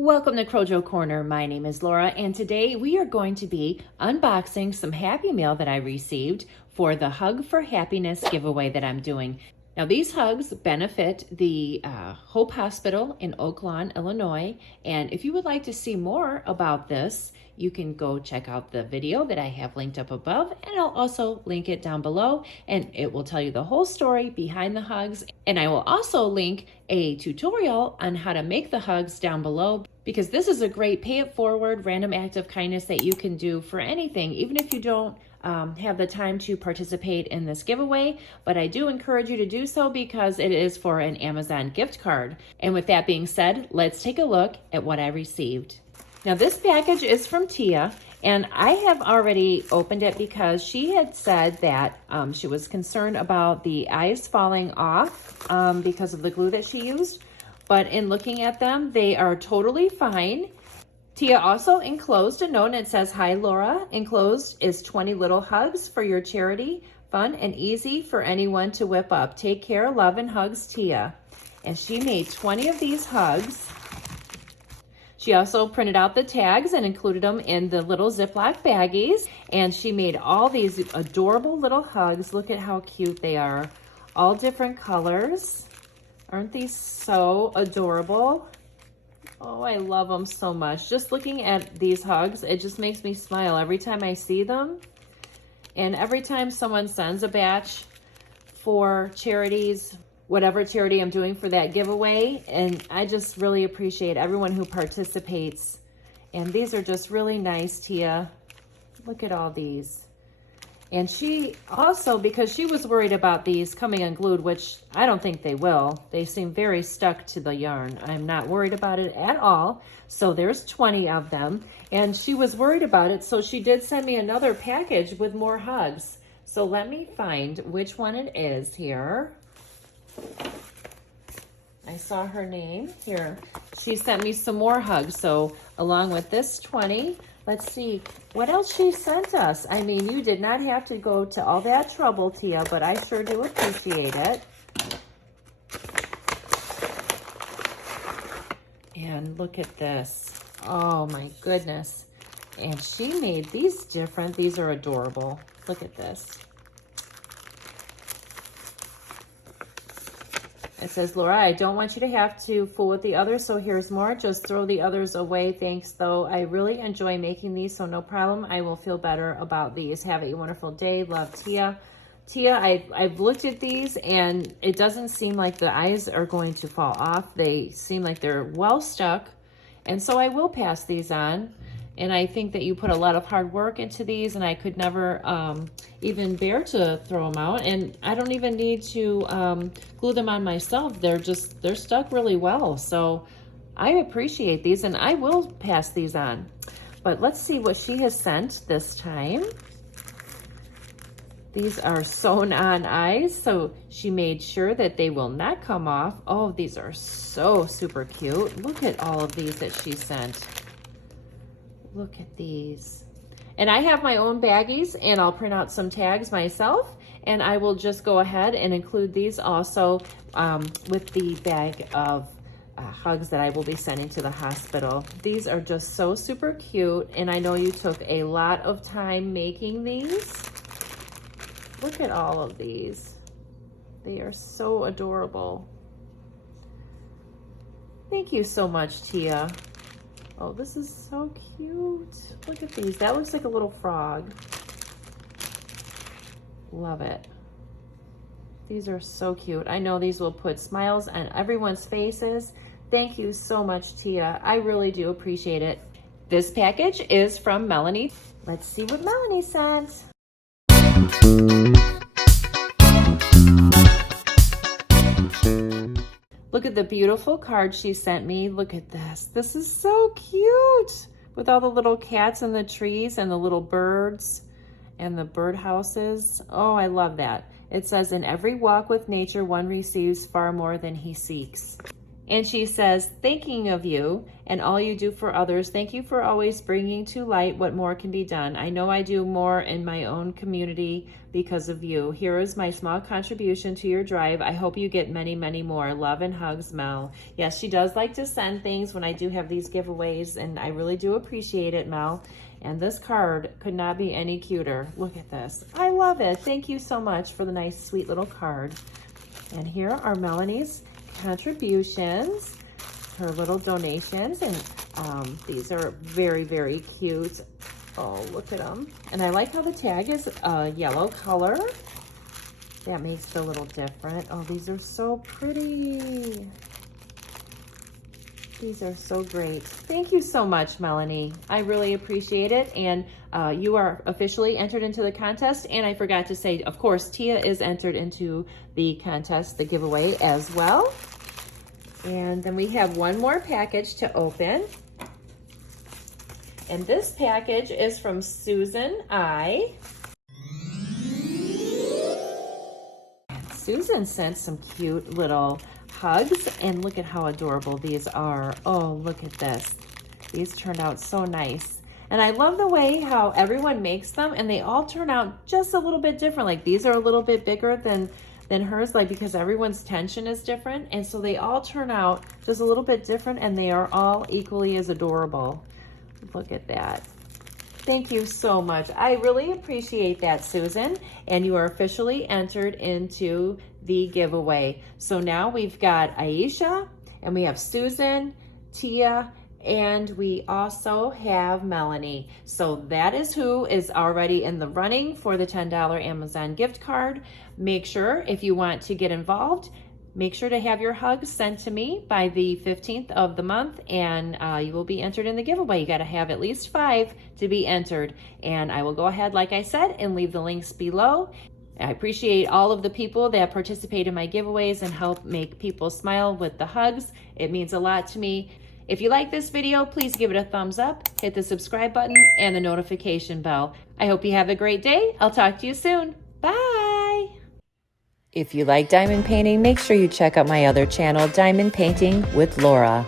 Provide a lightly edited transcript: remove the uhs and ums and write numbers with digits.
Welcome to Crojo Corner. My name is Lora, and today we are going to be unboxing some Happy Mail that I received for the Hug for Happiness giveaway that I'm doing. Now, these hugs benefit the Hope Hospital in Oak Lawn, Illinois, and if you would like to see more about this, you can go check out the video that I have linked up above, and I'll also link it down below, and it will tell you the whole story behind the hugs. And I will also link a tutorial on how to make the hugs down below, because this is a great pay it forward random act of kindness that you can do for anything, even if you don't have the time to participate in this giveaway. But I do encourage you to do so because it is for an Amazon gift card. And with that being said, let's take a look at what I received. Now, this package is from Tia, and I have already opened it because she had said that she was concerned about the eyes falling off because of the glue that she used. But in looking at them, they are totally fine. Tia also enclosed a note, and it says, "Hi Laura, enclosed is 20 little hugs for your charity. Fun and easy for anyone to whip up. Take care, love and hugs, Tia." And she made 20 of these hugs. She also printed out the tags and included them in the little Ziploc baggies. And she made all these adorable little hugs. Look at how cute they are. All different colors. Aren't these so adorable? Oh, I love them so much. Just looking at these hugs, it just makes me smile every time I see them. And every time someone sends a batch for charities, whatever charity I'm doing for that giveaway, and I just really appreciate everyone who participates. And these are just really nice, Tia. Look at all these. And she also, because she was worried about these coming unglued, which I don't think they will. They seem very stuck to the yarn. I'm not worried about it at all. So there's 20 of them. And she was worried about it, so she did send me another package with more hugs. So let me find which one it is here. I saw her name here. She sent me some more hugs. So along with this 20, let's see what else she sent us. I mean, you did not have to go to all that trouble, Tia, but I sure do appreciate it. And look at this. Oh my goodness. And she made these different. These are adorable. Look at this. It says, "Laura, I don't want you to have to fool with the others, so here's more. Just throw the others away. Thanks, though. I really enjoy making these, so no problem. I will feel better about these. Have a wonderful day. Love, Tia." Tia, I've looked at these, and it doesn't seem like the eyes are going to fall off. They seem like they're well stuck, and so I will pass these on. And I think that you put a lot of hard work into these, and I could never even bear to throw them out. And I don't even need to glue them on myself. They're stuck really well. So I appreciate these, and I will pass these on. But let's see what she has sent this time. These are sewn on eyes, so she made sure that they will not come off. Oh, these are so super cute. Look at all of these that she sent. Look at these. And I have my own baggies, and I'll print out some tags myself, and I will just go ahead and include these also with the bag of hugs that I will be sending to the hospital. These are just so super cute, and I know you took a lot of time making these. Look at all of these. They are so adorable. Thank you so much, Tia. Oh, this is so cute. Look at these. That looks like a little frog. Love it. These are so cute. I know these will put smiles on everyone's faces. Thank you so much, Tia. I really do appreciate it. This package is from Melanie. Let's see what Melanie sent. Look at the beautiful card she sent me. Look at this. This is so cute with all the little cats and the trees and the little birds and the birdhouses. Oh, I love that. It says, "In every walk with nature, one receives far more than he seeks." And she says, thinking of you and all you do for others, thank you for always bringing to light what more can be done. I know I do more in my own community because of you. Here is my small contribution to your drive. I hope you get many, many more. Love and hugs, Mel. Yes, she does like to send things when I do have these giveaways, and I really do appreciate it, Mel. And this card could not be any cuter. Look at this. I love it. Thank you so much for the nice, sweet little card. And here are Melanie's contributions, her little donations, and these are very, very cute. Oh, look at them. And I like how the tag is a yellow color. That makes it a little different. Oh, these are so pretty. These are so great. Thank you so much, Melanie. I really appreciate it. And you are officially entered into the contest. And I forgot to say, of course, Tia is entered into the contest, the giveaway as well. And then we have one more package to open. And this package is from Susan I. Susan sent some cute little hugs, and look at how adorable these are. Oh, look at this. These turned out so nice. And I love the way how everyone makes them, and they all turn out just a little bit different. Like these are a little bit bigger than hers, like because everyone's tension is different, and so they all turn out just a little bit different, and they are all equally as adorable. Look at that. Thank you so much. I really appreciate that, Susan. And you are officially entered into the giveaway. So now we've got Aysha, and we have Susan, Tia, and we also have Melanie. So that is who is already in the running for the $10 Amazon gift card. Make sure, if you want to get involved, make sure to have your hugs sent to me by the 15th of the month, and you will be entered in the giveaway. You got to have at least 5 to be entered. And I will go ahead, like I said, and leave the links below. I appreciate all of the people that participate in my giveaways and help make people smile with the hugs. It means a lot to me. If you like this video, please give it a thumbs up, hit the subscribe button, and the notification bell. I hope you have a great day. I'll talk to you soon. Bye! If you like diamond painting, make sure you check out my other channel, Diamond Painting with Lora.